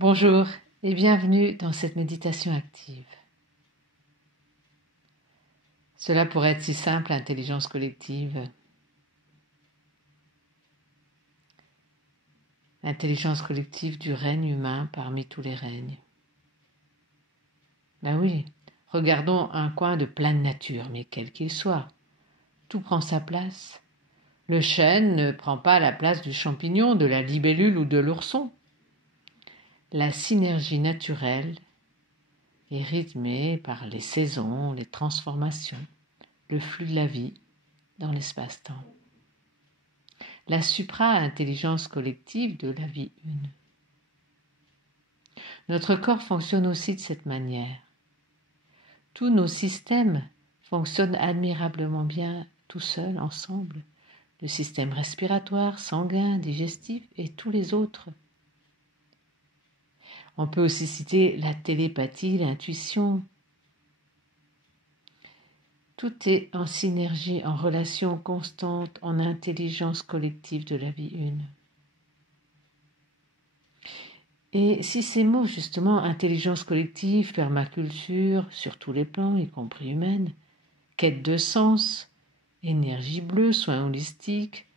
Bonjour et bienvenue dans cette méditation active. Cela pourrait être si simple, intelligence collective. L'intelligence collective du règne humain parmi tous les règnes. Ben oui, regardons un coin de pleine nature, mais quel qu'il soit. Tout prend sa place. Le chêne ne prend pas la place du champignon, de la libellule ou de l'ourson. La synergie naturelle est rythmée par les saisons, les transformations, le flux de la vie dans l'espace-temps. La supra-intelligence collective de la vie une. Notre corps fonctionne aussi de cette manière. Tous nos systèmes fonctionnent admirablement bien tout seuls, ensemble. Le système respiratoire, sanguin, digestif et tous les autres. On peut aussi citer la télépathie, l'intuition. Tout est en synergie, en relation constante, en intelligence collective de la vie une. Et si ces mots, justement, intelligence collective, permaculture, sur tous les plans, y compris humaine, quête de sens, énergie bleue, soins holistiques,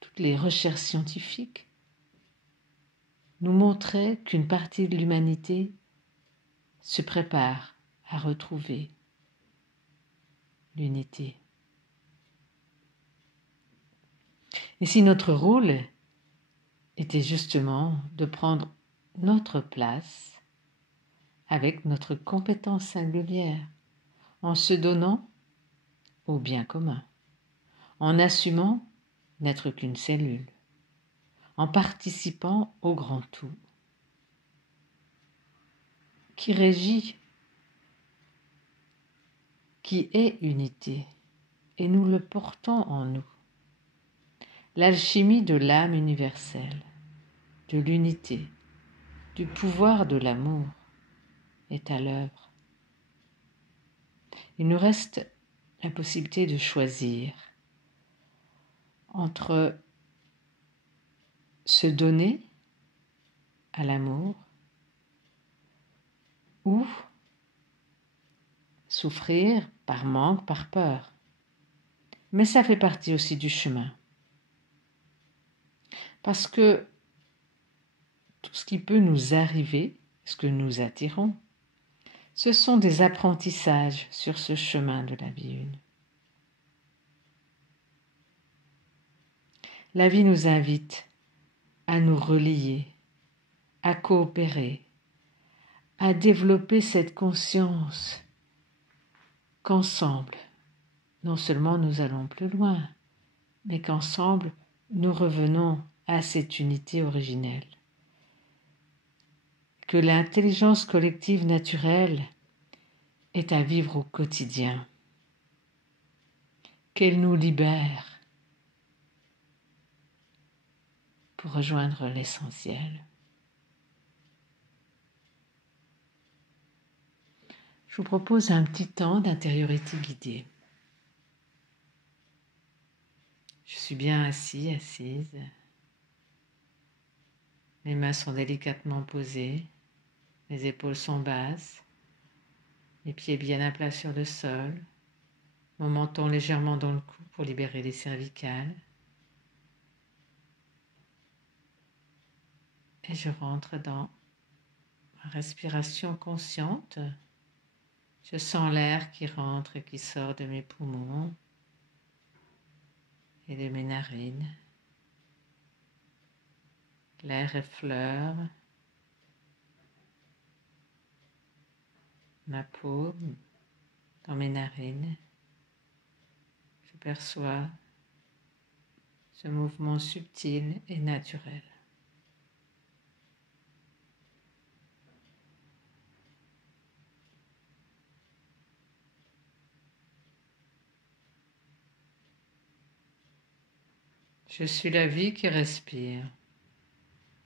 toutes les recherches scientifiques, nous montraient qu'une partie de l'humanité se prépare à retrouver l'unité. Et si notre rôle était justement de prendre notre place avec notre compétence singulière, en se donnant au bien commun, en assumant n'être qu'une cellule, en participant au grand tout, qui régit, qui est unité, et nous le portons en nous. L'alchimie de l'âme universelle, de l'unité, du pouvoir de l'amour est à l'œuvre. Il nous reste la possibilité de choisir entre se donner à l'amour ou souffrir par manque, par peur. Mais ça fait partie aussi du chemin. Parce que tout ce qui peut nous arriver, ce que nous attirons, ce sont des apprentissages sur ce chemin de la vie une. La vie nous invite à nous relier, à coopérer, à développer cette conscience qu'ensemble, non seulement nous allons plus loin, mais qu'ensemble nous revenons à cette unité originelle. Que l'intelligence collective naturelle est à vivre au quotidien, qu'elle nous libère pour rejoindre l'essentiel. Je vous propose un petit temps d'intériorité guidée. Je suis bien assis, assise. Mes mains sont délicatement posées, mes épaules sont basses, mes pieds bien à plat sur le sol, mon menton légèrement dans le cou pour libérer les cervicales. Et je rentre dans ma respiration consciente. Je sens l'air qui rentre et qui sort de mes poumons et de mes narines. L'air effleure ma peau dans mes narines. Je perçois ce mouvement subtil et naturel. Je suis la vie qui respire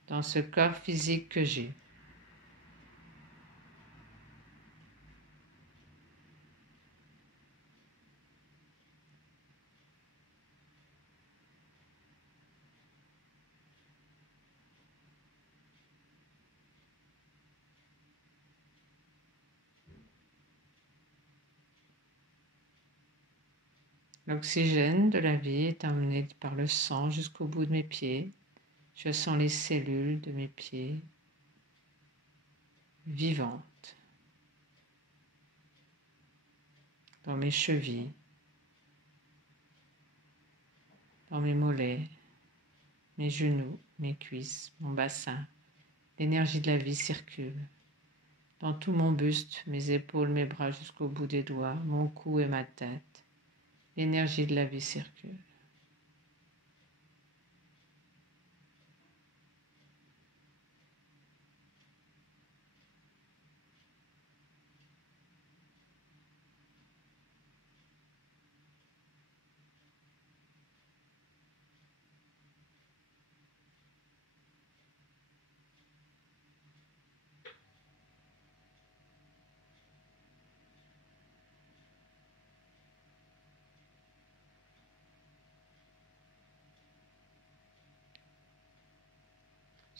dans ce corps physique que j'ai. L'oxygène de la vie est emmené par le sang jusqu'au bout de mes pieds. Je sens les cellules de mes pieds vivantes dans mes chevilles, dans mes mollets, mes genoux, mes cuisses, mon bassin. L'énergie de la vie circule dans tout mon buste, mes épaules, mes bras jusqu'au bout des doigts, mon cou et ma tête. L'énergie de la vie circule.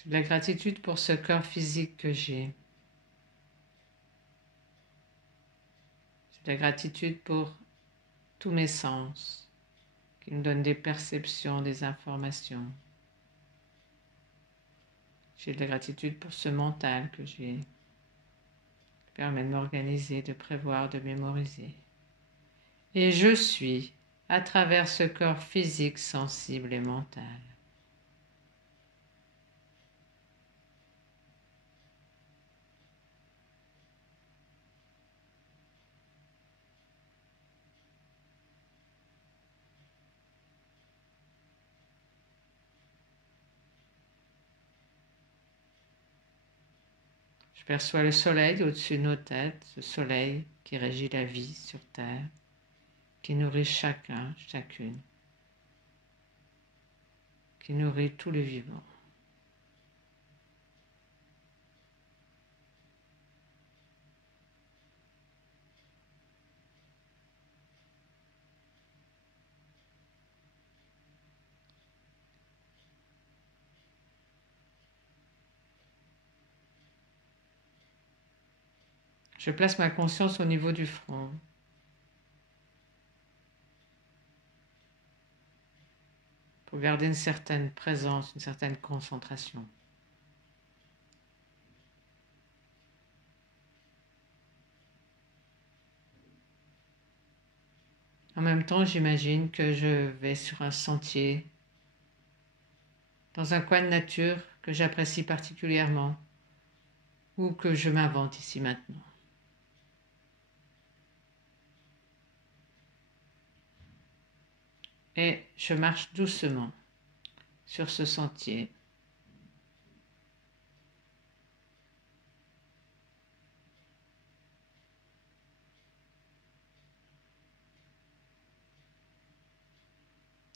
J'ai de la gratitude pour ce corps physique que j'ai. J'ai de la gratitude pour tous mes sens qui me donnent des perceptions, des informations. J'ai de la gratitude pour ce mental que j'ai, qui permet de m'organiser, de prévoir, de mémoriser. Et je suis, à travers ce corps physique, sensible et mental. Je perçois le soleil au-dessus de nos têtes, ce soleil qui régit la vie sur Terre, qui nourrit chacun, chacune, qui nourrit tous les vivants. Je place ma conscience au niveau du front. Pour garder une certaine présence, une certaine concentration. En même temps, j'imagine que je vais sur un sentier, dans un coin de nature que j'apprécie particulièrement ou que je m'invente ici maintenant. Et je marche doucement sur ce sentier.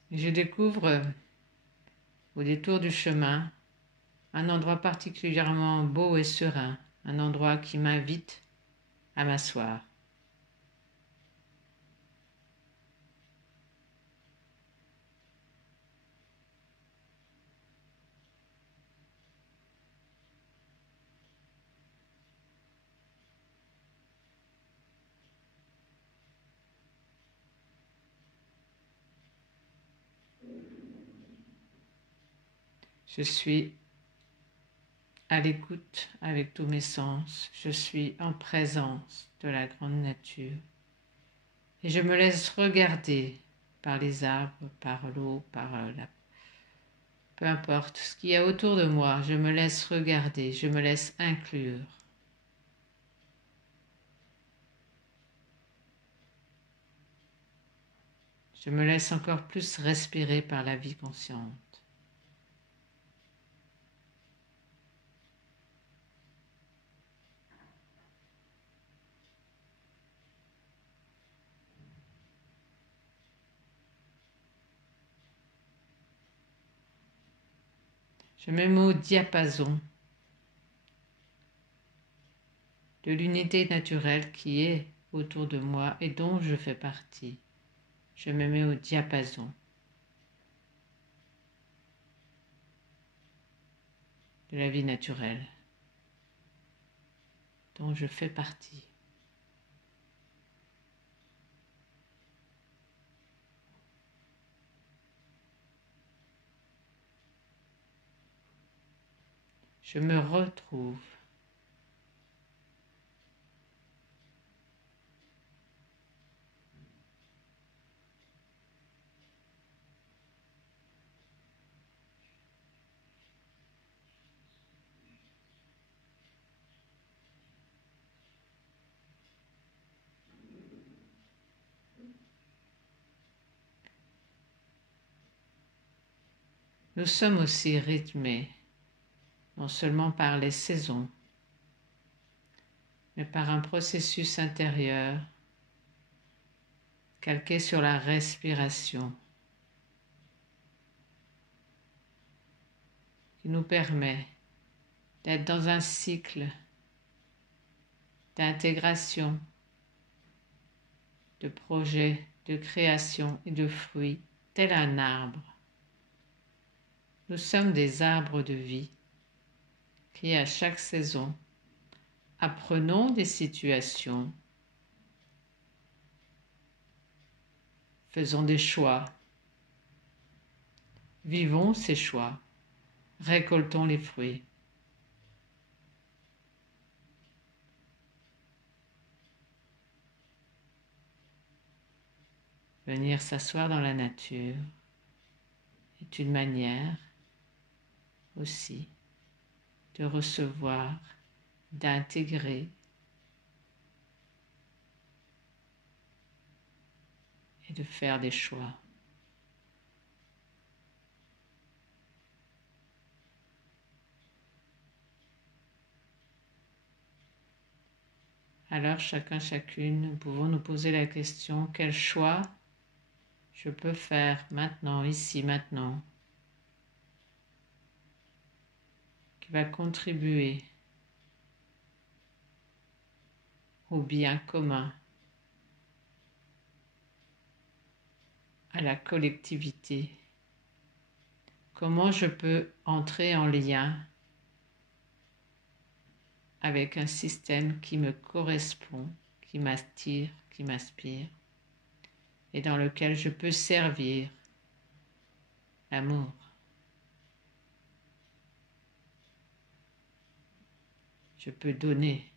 Et je découvre au détour du chemin un endroit particulièrement beau et serein, un endroit qui m'invite à m'asseoir. Je suis à l'écoute avec tous mes sens, je suis en présence de la grande nature et je me laisse regarder par les arbres, par l'eau, par la... Peu importe ce qu'il y a autour de moi, je me laisse regarder, je me laisse inclure. Je me laisse encore plus respirer par la vie consciente. Je me mets au diapason de l'unité naturelle qui est autour de moi et dont je fais partie. Je me mets au diapason de la vie naturelle dont je fais partie. Je me retrouve. Nous sommes aussi rythmés, non seulement par les saisons, mais par un processus intérieur calqué sur la respiration qui nous permet d'être dans un cycle d'intégration, de projets, de création et de fruits, tel un arbre. Nous sommes des arbres de vie qui, à chaque saison, apprenons des situations, faisons des choix, vivons ces choix, récoltons les fruits. Venir s'asseoir dans la nature est une manière aussi de recevoir, d'intégrer et de faire des choix. Alors chacune, nous pouvons nous poser la question, quel choix je peux faire maintenant, ici, maintenant, qui va contribuer au bien commun, à la collectivité. Comment je peux entrer en lien avec un système qui me correspond, qui m'attire, qui m'inspire, et dans lequel je peux servir l'amour. Je peux donner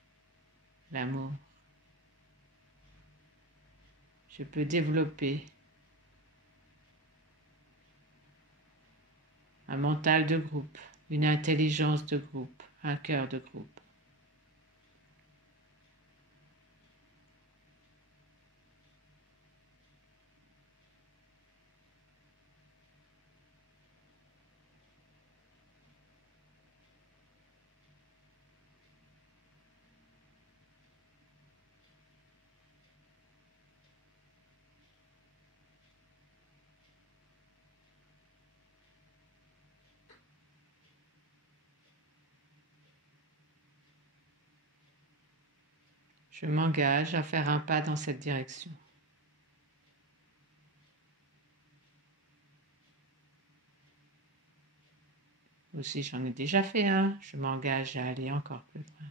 l'amour. Je peux développer un mental de groupe, une intelligence de groupe, un cœur de groupe. Je m'engage à faire un pas dans cette direction. Aussi, j'en ai déjà fait un, je m'engage à aller encore plus loin.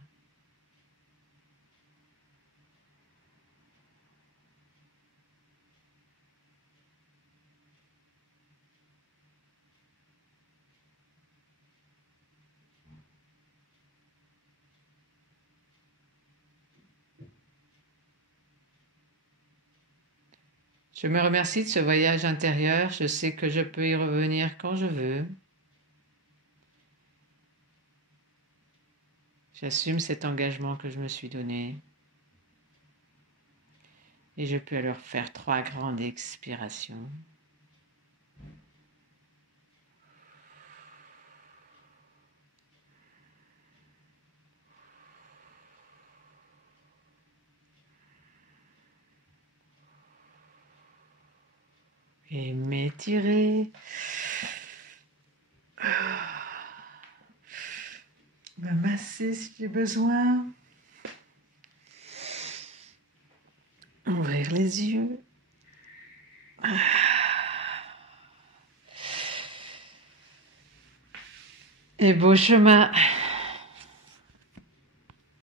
Je me remercie de ce voyage intérieur, je sais que je peux y revenir quand je veux. J'assume cet engagement que je me suis donné. Et je peux alors faire 3 grandes expirations. Et m'étirer. Me masser si j'ai besoin. Ouvrir les yeux. Et beau chemin.